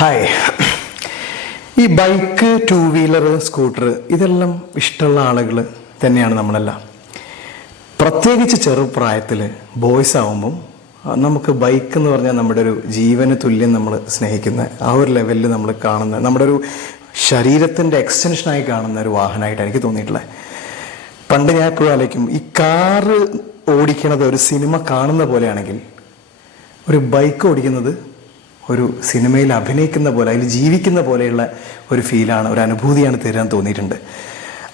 Hi. ഈ bike, two wheeler, scooter ഇതെല്ലാം ഇഷ്ടമുള്ള ആളുകൾ തന്നെയാണ് നമ്മളെല്ലാം. പ്രത്യേകിച്ച് ചെറുപ്രായത്തിൽ ബോയ്സ് ആവുമ്പം നമുക്ക് ബൈക്ക് എന്ന് പറഞ്ഞാൽ നമ്മുടെ ഒരു ജീവന് തുല്യം നമ്മൾ സ്നേഹിക്കുന്ന ആ ഒരു ലെവലിൽ നമ്മൾ കാണുന്ന നമ്മുടെ ഒരു ശരീരത്തിൻ്റെ എക്സ്റ്റൻഷനായി കാണുന്ന ഒരു വാഹനമായിട്ട് എനിക്ക് തോന്നിയിട്ടുള്ളത്. പണ്ട് ഞാൻ എപ്പോഴും ആലോചിക്കും, ഈ കാറ് ഓടിക്കണത് ഒരു സിനിമ കാണുന്ന പോലെയാണെങ്കിൽ ഒരു ബൈക്ക് ഓടിക്കുന്നത് ഒരു സിനിമയിൽ അഭിനയിക്കുന്ന പോലെ, അതിൽ ജീവിക്കുന്ന പോലെയുള്ള ഒരു ഫീലാണ്, ഒരു അനുഭൂതിയാണ് തരാൻ തോന്നിയിട്ടുണ്ട്.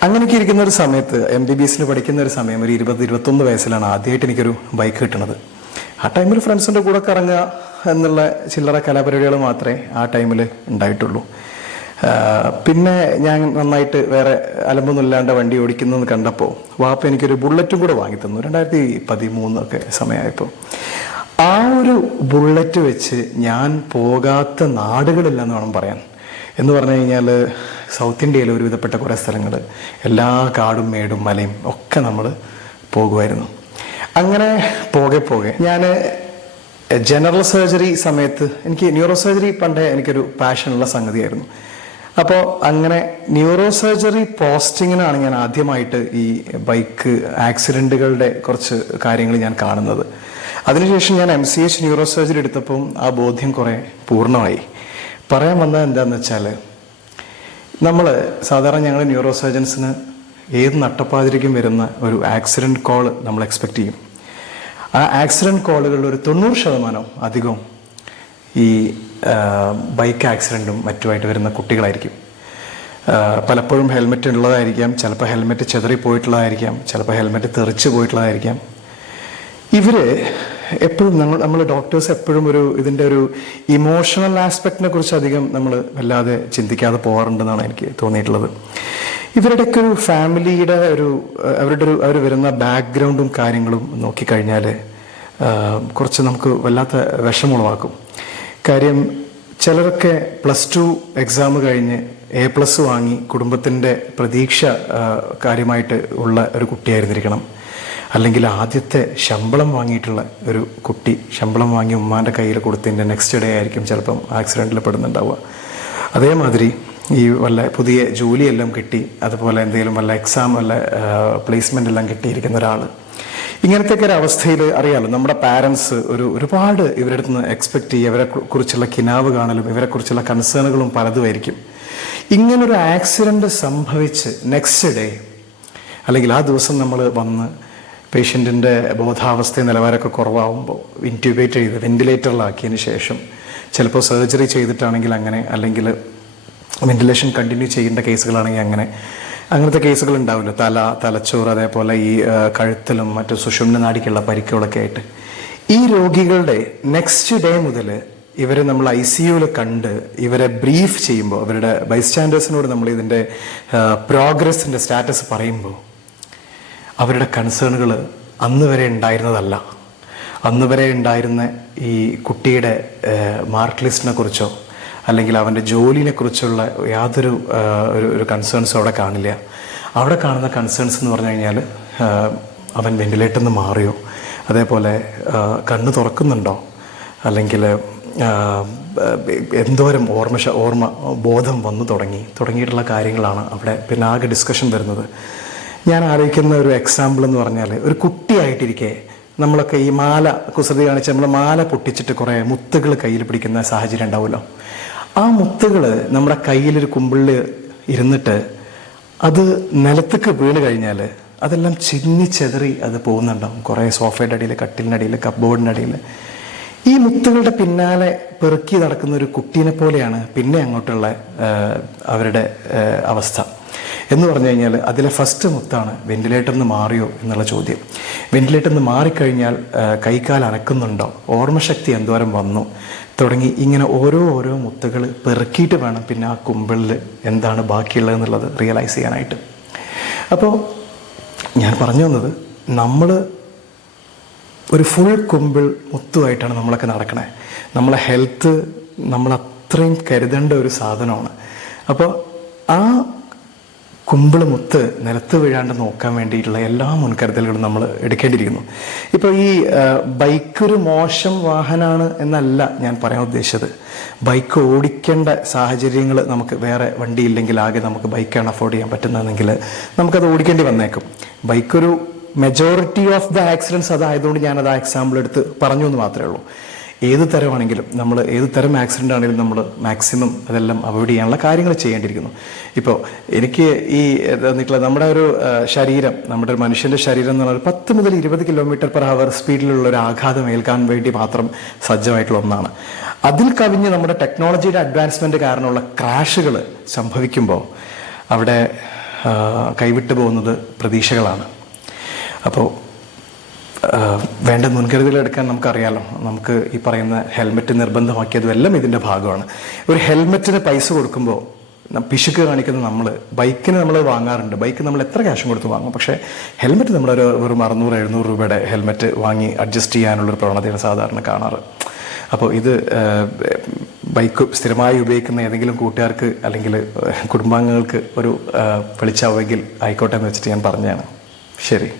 അങ്ങനെയൊക്കെ ഇരിക്കുന്ന ഒരു സമയത്ത് MBBS പഠിക്കുന്ന ഒരു സമയം, ഒരു 20-21 വയസ്സിലാണ് ആദ്യമായിട്ട് എനിക്കൊരു ബൈക്ക് കിട്ടുന്നത്. ആ ടൈമിൽ ഫ്രണ്ട്സിൻ്റെ കൂടെ കറങ്ങുക എന്നുള്ള ചില്ലറ കലാപരിപാടികൾ മാത്രമേ ആ ടൈമിൽ ഉണ്ടായിട്ടുള്ളൂ. പിന്നെ ഞാൻ നന്നായിട്ട് വേറെ അലമ്പൊന്നുമില്ലാണ്ട് വണ്ടി ഓടിക്കുന്നതെന്ന് കണ്ടപ്പോൾ വാപ്പ എനിക്കൊരു ബുള്ളറ്റും കൂടെ വാങ്ങി തന്നു. 2013 ഒക്കെ സമയമായപ്പോൾ ആ ഒരു ബുള്ളറ്റ് വെച്ച് ഞാൻ പോകാത്ത നാടുകളില്ല എന്ന് വേണം പറയാൻ. എന്ന് പറഞ്ഞു കഴിഞ്ഞാൽ സൗത്ത് ഇന്ത്യയിൽ ഒരുവിധപ്പെട്ട കുറേ സ്ഥലങ്ങൾ, എല്ലാ കാടും മേടും മലയും ഒക്കെ നമ്മൾ പോകുമായിരുന്നു. അങ്ങനെ പോകെ ഞാൻ ജനറൽ സർജറി സമയത്ത്, എനിക്ക് ന്യൂറോ സർജറി പണ്ടേ എനിക്കൊരു പാഷനുള്ള സംഗതിയായിരുന്നു. അപ്പോൾ അങ്ങനെ ന്യൂറോ സർജറി പോസ്റ്റിങ്ങിനാണ് ഞാൻ ആദ്യമായിട്ട് ഈ ബൈക്ക് ആക്സിഡൻറ്റുകളുടെ കുറച്ച് കാര്യങ്ങൾ ഞാൻ കാണുന്നത്. അതിനുശേഷം ഞാൻ MCH ന്യൂറോ സർജറി എടുത്തപ്പം ആ ബോധ്യം കുറേ പൂർണ്ണമായി. പറയാൻ വന്നത് എന്താണെന്ന് വെച്ചാൽ, നമ്മൾ സാധാരണ ഞങ്ങൾ ന്യൂറോ സർജൻസിന് ഏത് നട്ടപ്പാതിരിക്കും വരുന്ന ഒരു ആക്സിഡൻറ്റ് കോൾ നമ്മൾ എക്സ്പെക്റ്റ് ചെയ്യും. ആ ആക്സിഡൻറ്റ് കോളുകളിൽ ഒരു 90% അധികവും ഈ ബൈക്ക് ആക്സിഡൻറ്റും മറ്റുമായിട്ട് വരുന്ന കുട്ടികളായിരിക്കും. പലപ്പോഴും ഹെൽമെറ്റ് ഉള്ളതായിരിക്കാം, ചിലപ്പോൾ ഹെൽമെറ്റ് ചെതറിപ്പോയിട്ടുള്ളതായിരിക്കാം, ചിലപ്പോൾ ഹെൽമെറ്റ് തെറിച്ച് പോയിട്ടുള്ളതായിരിക്കാം. ഇവർ എപ്പോഴും നമ്മൾ ഡോക്ടേഴ്സ് എപ്പോഴും ഇതിൻ്റെ ഒരു ഇമോഷണൽ ആസ്പെക്റ്റിനെ കുറിച്ച് അധികം നമ്മൾ വല്ലാതെ ചിന്തിക്കാതെ പോകാറുണ്ടെന്നാണ് എനിക്ക് തോന്നിയിട്ടുള്ളത്. ഇവരുടെയൊക്കെ ഒരു ഫാമിലിയുടെ അവർ വരുന്ന ബാക്ക്ഗ്രൗണ്ടും കാര്യങ്ങളും നോക്കിക്കഴിഞ്ഞാൽ കുറച്ച് നമുക്ക് വല്ലാത്ത വിഷമുളവാക്കും. കാര്യം ചിലരൊക്കെ +2 എക്സാം കഴിഞ്ഞ് A+ വാങ്ങി കുടുംബത്തിൻ്റെ പ്രതീക്ഷ കാര്യമായിട്ട് ഉള്ള ഒരു കുട്ടിയായിരുന്നിരിക്കണം. അല്ലെങ്കിൽ ആദ്യത്തെ ശമ്പളം വാങ്ങിയിട്ടുള്ള ഒരു കുട്ടി, ശമ്പളം വാങ്ങി ഉമ്മാൻ്റെ കയ്യിൽ കൊടുത്തതിൻ്റെ നെക്സ്റ്റ് ഡേ ആയിരിക്കും ചിലപ്പം ആക്സിഡൻറ്റിൽ പെടുന്നുണ്ടാവുക. അതേമാതിരി ഈ വല്ല പുതിയ ജോലിയെല്ലാം കിട്ടി, അതുപോലെ എന്തെങ്കിലും വല്ല എക്സാം വല്ല പ്ലേസ്മെൻ്റ് എല്ലാം കിട്ടിയിരിക്കുന്ന ഒരാൾ, ഇങ്ങനത്തെയൊക്കെ ഒരു അവസ്ഥയിൽ അറിയാമല്ലോ, നമ്മുടെ പാരൻസ് ഒരുപാട് ഇവരുടെ അടുത്ത് നിന്ന് എക്സ്പെക്റ്റ് ചെയ്യുക, ഇവരെ കുറിച്ചുള്ള കിനാവ് കാണലും ഇവരെക്കുറിച്ചുള്ള കൺസേണുകളും പലതുമായിരിക്കും. ഇങ്ങനൊരു ആക്സിഡൻറ്റ് സംഭവിച്ച് നെക്സ്റ്റ് ഡേ അല്ലെങ്കിൽ ആ ദിവസം നമ്മൾ വന്ന് പേഷ്യൻറ്റിൻ്റെ ബോധാവസ്ഥ നിലവാരമൊക്കെ കുറവാകുമ്പോൾ ഇൻറ്റ്യൂബേറ്റ് ചെയ്ത് വെന്റിലേറ്ററിലാക്കിയതിന് ശേഷം, ചിലപ്പോൾ സർജറി ചെയ്തിട്ടാണെങ്കിൽ അങ്ങനെ, അല്ലെങ്കിൽ വെന്റിലേഷൻ കണ്ടിന്യൂ ചെയ്യേണ്ട കേസുകളാണെങ്കിൽ അങ്ങനത്തെ കേസുകൾ ഉണ്ടാവില്ല. തലച്ചോറ്, അതേപോലെ ഈ കഴുത്തിലും മറ്റു സുഷുമ്ന നാഡിക്കുള്ള പരിക്കുകളൊക്കെ ആയിട്ട് ഈ രോഗികളുടെ നെക്സ്റ്റ് ഡേ മുതൽ ഇവരെ നമ്മൾ ICUവിൽ കണ്ട് ഇവരെ ബ്രീഫ് ചെയ്യുമ്പോൾ, അവരുടെ ബൈസ്റ്റാൻഡേഴ്സിനോട് നമ്മൾ ഇതിൻ്റെ പ്രോഗ്രസിൻ്റെ സ്റ്റാറ്റസ് പറയുമ്പോൾ അവരുടെ കൺസേണുകൾ അന്ന് വരെ ഉണ്ടായിരുന്നതല്ല. അന്ന് വരെ ഉണ്ടായിരുന്ന ഈ കുട്ടിയുടെ മാർക്ക് ലിസ്റ്റിനെ കുറിച്ചോ അല്ലെങ്കിൽ അവൻ്റെ ജോലിനെ കുറിച്ചുള്ള യാതൊരു ഒരു കൺസേൺസും അവിടെ കാണില്ല. അവിടെ കാണുന്ന കൺസേൺസ് എന്ന് പറഞ്ഞു കഴിഞ്ഞാൽ അവൻ വെന്റിലേറ്ററിൽ നിന്ന് മാറിയോ, അതേപോലെ കണ്ണ് തുറക്കുന്നുണ്ടോ, അല്ലെങ്കിൽ എന്തോരം ബോധം വന്നു തുടങ്ങിയിട്ടുള്ള കാര്യങ്ങളാണ് അവിടെ പിന്നെ ആകെ ഡിസ്കഷൻ വരുന്നത്. ഞാൻ ആലോചിക്കുന്ന ഒരു എക്സാമ്പിൾ എന്ന് പറഞ്ഞാൽ, ഒരു കുട്ടിയായിട്ടിരിക്കെ നമ്മളൊക്കെ ഈ മാല കുസൃതി കാണിച്ച് നമ്മൾ മാല പൊട്ടിച്ചിട്ട് കുറേ മുത്തുകൾ കയ്യിൽ പിടിക്കുന്ന സാഹചര്യം ഉണ്ടാവുമല്ലോ. ആ മുത്തുകൾ നമ്മുടെ കയ്യിലൊരു കുമ്പിളിൽ ഇരുന്നിട്ട് അത് നിലത്തേക്ക് വീണ് കഴിഞ്ഞാൽ അതെല്ലാം ചെതറി അത് പോകുന്നുണ്ടാവും. കുറേ സോഫയുടെ അടിയിൽ, കട്ടിലിൻ്റെ അടിയിൽ, കപ്ബോർഡിൻ്റെ അടിയിൽ. ഈ മുത്തുകളുടെ പിന്നാലെ പെറുക്കി നടക്കുന്ന ഒരു കുട്ടീനെ പോലെയാണ് പിന്നെ അങ്ങോട്ടുള്ള അവരുടെ അവസ്ഥ. എന്ന് പറഞ്ഞു കഴിഞ്ഞാൽ അതിലെ ഫസ്റ്റ് മുത്താണ് വെന്റിലേറ്ററിൽ നിന്ന് മാറിയോ എന്നുള്ള ചോദ്യം. വെന്റിലേറ്ററിൽ നിന്ന് മാറിക്കഴിഞ്ഞാൽ കൈകാൽ അനക്കുന്നുണ്ടോ, ഓർമ്മശക്തി എന്തോരം വന്നു തുടങ്ങി ഇങ്ങനെ ഓരോ മുത്തുകൾ പെറുക്കിയിട്ട് വേണം പിന്നെ ആ കുമ്പിളിൽ എന്താണ് ബാക്കിയുള്ളതെന്നുള്ളത് റിയലൈസ് ചെയ്യാനായിട്ട്. അപ്പോൾ ഞാൻ പറഞ്ഞു വന്നത്, നമ്മൾ ഒരു ഫുൾ കുമ്പിൾ മുത്തുമായിട്ടാണ് നമ്മളൊക്കെ നടക്കണേ. നമ്മളെ ഹെൽത്ത് നമ്മൾ അത്രയും കരുതേണ്ട ഒരു സാധനമാണ്. അപ്പോൾ ആ കുമ്പിള് മുത്ത് നിലത്ത് വീഴാണ്ട് നോക്കാൻ വേണ്ടിയിട്ടുള്ള എല്ലാ മുൻകരുതലുകളും നമ്മൾ എടുക്കേണ്ടിയിരിക്കുന്നു. ഇപ്പോൾ ഈ ബൈക്ക് ഒരു മോശം വാഹനമാണ് എന്നല്ല ഞാൻ പറയാൻ ഉദ്ദേശിച്ചത്. ബൈക്ക് ഓടിക്കേണ്ട സാഹചര്യങ്ങൾ നമുക്ക് വേറെ വണ്ടിയില്ലെങ്കിൽ ആകെ നമുക്ക് ബൈക്കാണ് അഫോർഡ് ചെയ്യാൻ പറ്റുന്നതെങ്കിൽ നമുക്കത് ഓടിക്കേണ്ടി വന്നേക്കും. ബൈക്കൊരു മെജോറിറ്റി ഓഫ് ദ ആക്സിഡൻസ് അതായതുകൊണ്ട് ഞാനത് ആ എക്സാമ്പിൾ എടുത്ത് പറഞ്ഞു എന്ന് മാത്രമേ ഉള്ളൂ. ഏത് തരമാണെങ്കിലും നമ്മൾ ഏത് തരം ആക്സിഡൻ്റ് ആണെങ്കിലും നമ്മൾ മാക്സിമം അതെല്ലാം അവോയ്ഡ് ചെയ്യാനുള്ള കാര്യങ്ങൾ ചെയ്യേണ്ടിയിരിക്കുന്നു. ഇപ്പോൾ എനിക്ക് ഈ നമ്മുടെ ഒരു ശരീരം, നമ്മുടെ ഒരു മനുഷ്യൻ്റെ ശരീരം എന്ന് പറഞ്ഞാൽ 10 മുതൽ 20 km/h സ്പീഡിലുള്ള ഒരു ആഘാതം ഏൽക്കാൻ വേണ്ടി മാത്രം സജ്ജമായിട്ടുള്ള ഒന്നാണ്. അതിൽ കവിഞ്ഞ് നമ്മുടെ ടെക്നോളജിയുടെ അഡ്വാൻസ്മെൻറ്റ് കാരണമുള്ള ക്രാഷുകൾ സംഭവിക്കുമ്പോൾ അവിടെ കൈവിട്ടു പോകുന്നത് പ്രതീക്ഷകളാണ്. അപ്പോൾ വേണ്ട മുൻകരുതലുകൾ എടുക്കാൻ നമുക്കറിയാലോ. നമുക്ക് ഈ പറയുന്ന ഹെൽമെറ്റ് നിർബന്ധമാക്കിയതും എല്ലാം ഇതിൻ്റെ ഭാഗമാണ്. ഒരു ഹെൽമെറ്റിന് പൈസ കൊടുക്കുമ്പോൾ പിശുക്ക് കാണിക്കുന്ന നമ്മൾ ബൈക്കിന് നമ്മൾ വാങ്ങാറുണ്ട്. ബൈക്ക് നമ്മൾ എത്ര ക്യാഷും കൊടുത്ത് വാങ്ങും. പക്ഷേ ഹെൽമെറ്റ് നമ്മളൊരു വെറും 600-700 രൂപയുടെ ഹെൽമെറ്റ് വാങ്ങി അഡ്ജസ്റ്റ് ചെയ്യാനുള്ളൊരു പ്രവണതയാണ് സാധാരണ കാണാറ്. അപ്പോൾ ഇത് ബൈക്ക് സ്ഥിരമായി ഉപയോഗിക്കുന്ന ഏതെങ്കിലും കൂട്ടുകാർക്ക് അല്ലെങ്കിൽ കുടുംബാംഗങ്ങൾക്ക് ഒരു വെളിച്ചാവുമെങ്കിൽ ആയിക്കോട്ടെ എന്ന് വെച്ചിട്ട് ഞാൻ പറഞ്ഞതാണ്. ശരി.